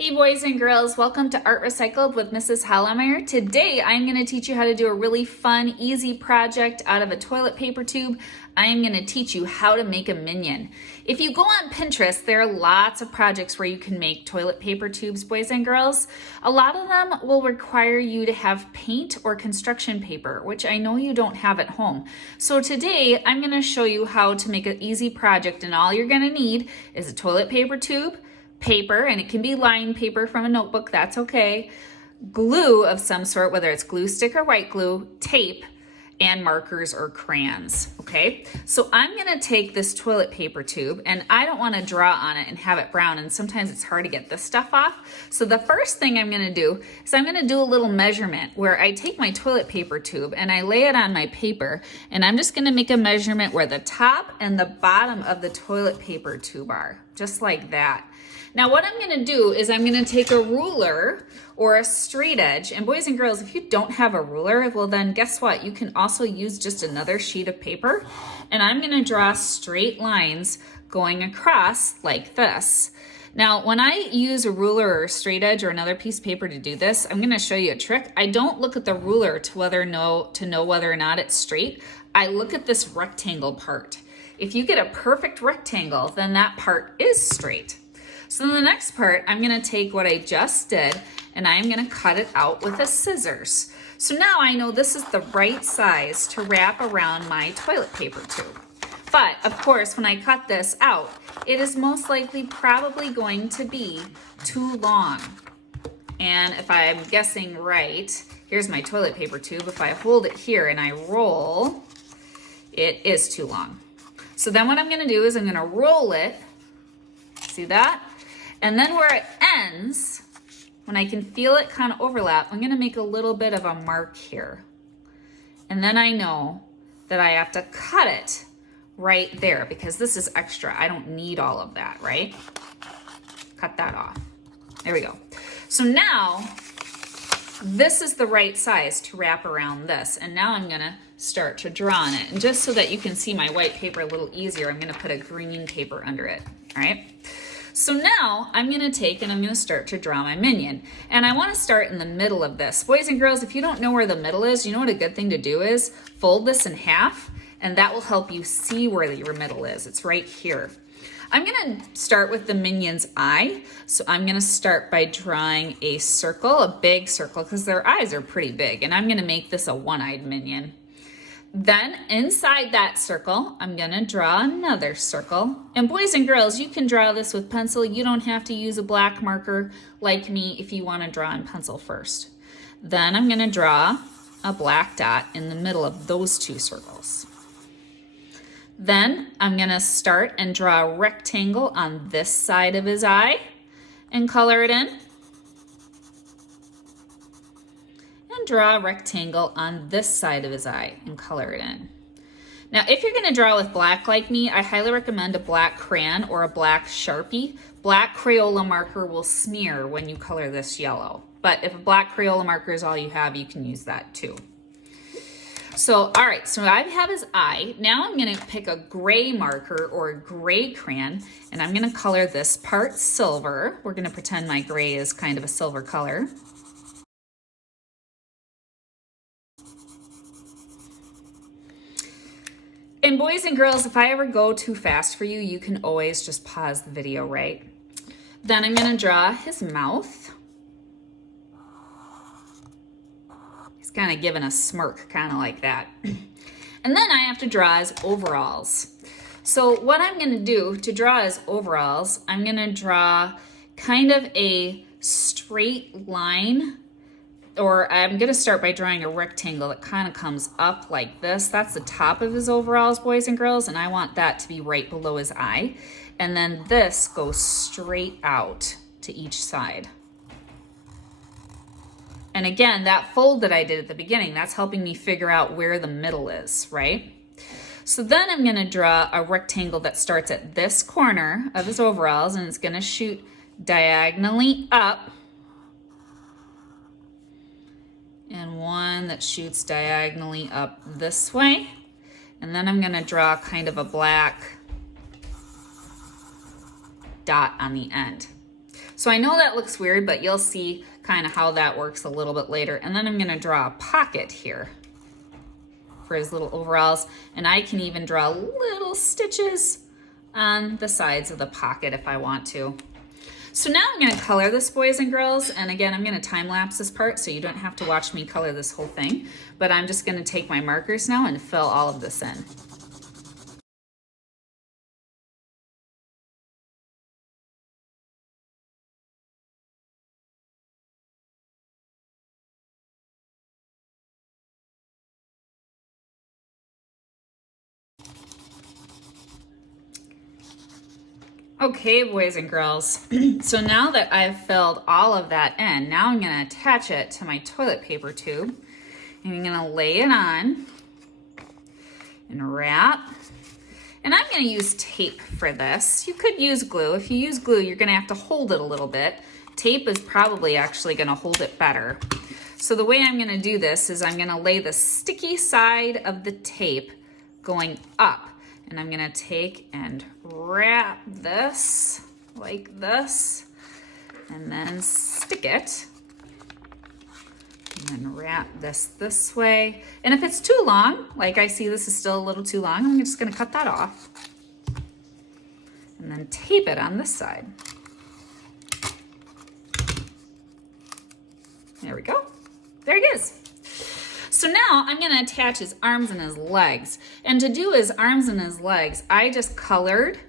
Hey boys and girls, welcome to Art Recycled with Mrs. Hallemeyer. Today I'm going to teach you how to do a really fun, easy project out of a toilet paper tube. I am going to teach you how to make a minion. If you go on Pinterest, there are lots of projects where you can make toilet paper tubes, boys and girls. A lot of them will require you to have paint or construction paper, which I know you don't have at home. So today I'm going to show you how to make an easy project, and all you're going to need is a toilet paper tube, paper, and it can be lined paper from a notebook, that's okay, glue of some sort, whether it's glue stick or white glue, tape, and markers or crayons, okay? So I'm gonna take this toilet paper tube, and I don't wanna draw on it and have it brown, and sometimes it's hard to get this stuff off. So the first thing I'm gonna do is I'm gonna do a little measurement where I take my toilet paper tube and I lay it on my paper, and I'm just gonna make a measurement where the top and the bottom of the toilet paper tube are, just like that. Now what I'm gonna do is I'm gonna take a ruler or a straight edge, and boys and girls, if you don't have a ruler, well then guess what? You can also use just another sheet of paper, and I'm gonna draw straight lines going across like this. Now, when I use a ruler or a straight edge or another piece of paper to do this, I'm gonna show you a trick. I don't look at the ruler to know whether or not it's straight. I look at this rectangle part. If you get a perfect rectangle, then that part is straight. So then the next part, I'm gonna take what I just did and I'm gonna cut it out with a scissors. So now I know this is the right size to wrap around my toilet paper tube. But of course, when I cut this out, it is most likely probably going to be too long. And if I'm guessing right, here's my toilet paper tube. If I hold it here and I roll, it is too long. So then what I'm gonna do is I'm gonna roll it, see that? And then where it ends, when I can feel it kind of overlap, I'm gonna make a little bit of a mark here. And then I know that I have to cut it right there because this is extra. I don't need all of that, right? Cut that off. There we go. So now, this is the right size to wrap around this. And now I'm gonna start to draw on it. And just so that you can see my white paper a little easier, I'm gonna put a green paper under it, all right? So now I'm gonna take and I'm gonna start to draw my minion. And I wanna start in the middle of this. Boys and girls, if you don't know where the middle is, you know what a good thing to do is? Fold this in half, and that will help you see where your middle is. It's right here. I'm gonna start with the minion's eye. So I'm gonna start by drawing a circle, a big circle, because their eyes are pretty big, and I'm gonna make this a one-eyed minion. Then inside that circle, I'm gonna draw another circle. And boys and girls, you can draw this with pencil. You don't have to use a black marker like me if you wanna draw in pencil first. Then I'm gonna draw a black dot in the middle of those two circles. Then I'm gonna start and draw a rectangle on this side of his eye and color it in. And draw a rectangle on this side of his eye and color it in. Now, if you're gonna draw with black like me, I highly recommend a black crayon or a black Sharpie. Black Crayola marker will smear when you color this yellow. But if a black Crayola marker is all you have, you can use that too. So, all right, so I have his eye. Now I'm gonna pick a gray marker or a gray crayon, and I'm gonna color this part silver. We're gonna pretend my gray is kind of a silver color. And boys and girls, if I ever go too fast for you, you can always just pause the video, right? Then I'm gonna draw his mouth. He's kind of giving a smirk, kind of like that. And then I have to draw his overalls. So what I'm gonna do to draw his overalls, I'm gonna draw kind of a straight line, or I'm gonna start by drawing a rectangle that kind of comes up like this. That's the top of his overalls, boys and girls, and I want that to be right below his eye. And then this goes straight out to each side. And again, that fold that I did at the beginning, that's helping me figure out where the middle is, right? So then I'm gonna draw a rectangle that starts at this corner of his overalls, and it's gonna shoot diagonally up, and one that shoots diagonally up this way. And then I'm gonna draw kind of a black dot on the end. So I know that looks weird, but you'll see kind of how that works a little bit later. And then I'm gonna draw a pocket here for his little overalls. And I can even draw little stitches on the sides of the pocket if I want to. So now I'm gonna color this, boys and girls. And again, I'm gonna time lapse this part so you don't have to watch me color this whole thing. But I'm just gonna take my markers now and fill all of this in. Okay, boys and girls, so now that I've filled all of that in, now I'm gonna attach it to my toilet paper tube, and I'm gonna lay it on and wrap. And I'm gonna use tape for this. You could use glue. If you use glue, you're gonna have to hold it a little bit. Tape is probably actually gonna hold it better. So the way I'm gonna do this is I'm gonna lay the sticky side of the tape going up. And I'm gonna take and wrap this like this, and then stick it, and then wrap this way. And if it's too long, like I see this is still a little too long, I'm just gonna cut that off. And then tape it on this side. There we go. There it is. So now I'm gonna attach his arms and his legs. And to do his arms and his legs, I just colored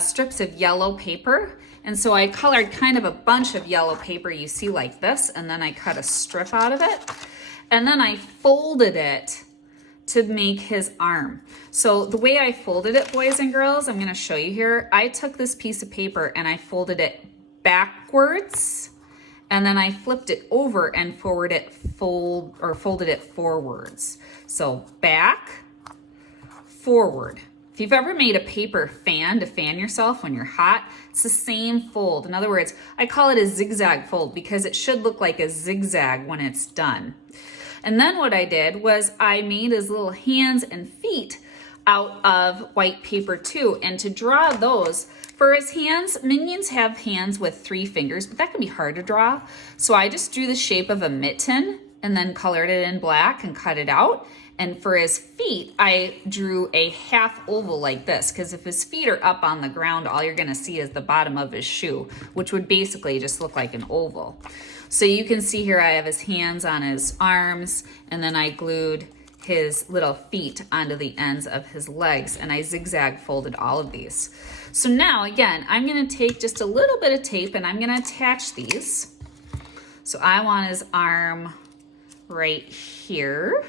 strips of yellow paper. And so I colored kind of a bunch of yellow paper you see like this, and then I cut a strip out of it. And then I folded it to make his arm. So the way I folded it, boys and girls, I'm gonna show you here. I took this piece of paper and I folded it backwards, and then I flipped it over and folded it forwards. So back, forward. If you've ever made a paper fan to fan yourself when you're hot, it's the same fold. In other words, I call it a zigzag fold because it should look like a zigzag when it's done. And then what I did was I made his little hands and feet out of white paper too. And to draw those, for his hands, minions have hands with 3 fingers, but that can be hard to draw. So I just drew the shape of a mitten and then colored it in black and cut it out. And for his feet, I drew a half oval like this, because if his feet are up on the ground, all you're gonna see is the bottom of his shoe, which would basically just look like an oval. So you can see here I have his hands on his arms, and then I glued his little feet onto the ends of his legs, and I zigzag folded all of these. So now, again, I'm gonna take just a little bit of tape and I'm gonna attach these. So I want his arm right here.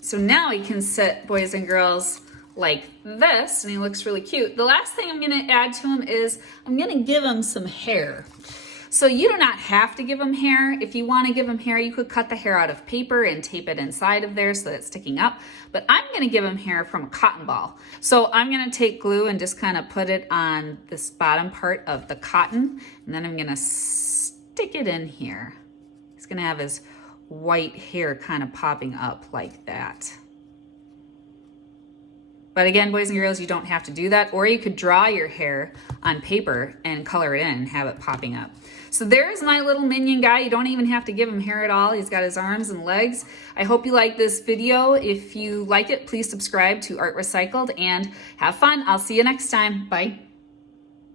So now he can sit, boys and girls, like this, and he looks really cute. The last thing I'm gonna add to him is I'm gonna give him some hair. So you do not have to give him hair. If you wanna give him hair, you could cut the hair out of paper and tape it inside of there so that it's sticking up. But I'm gonna give him hair from a cotton ball. So I'm gonna take glue and just kind of put it on this bottom part of the cotton, and then I'm gonna stick it in here. He's gonna have his white hair kind of popping up like that. But again, boys and girls, you don't have to do that, or you could draw your hair on paper and color it in and have it popping up. So there's my little minion guy. You don't even have to give him hair at all. He's got his arms and legs. I hope you like this video. If you like it, please subscribe to Art Recycled and have fun. I'll see you next time. Bye.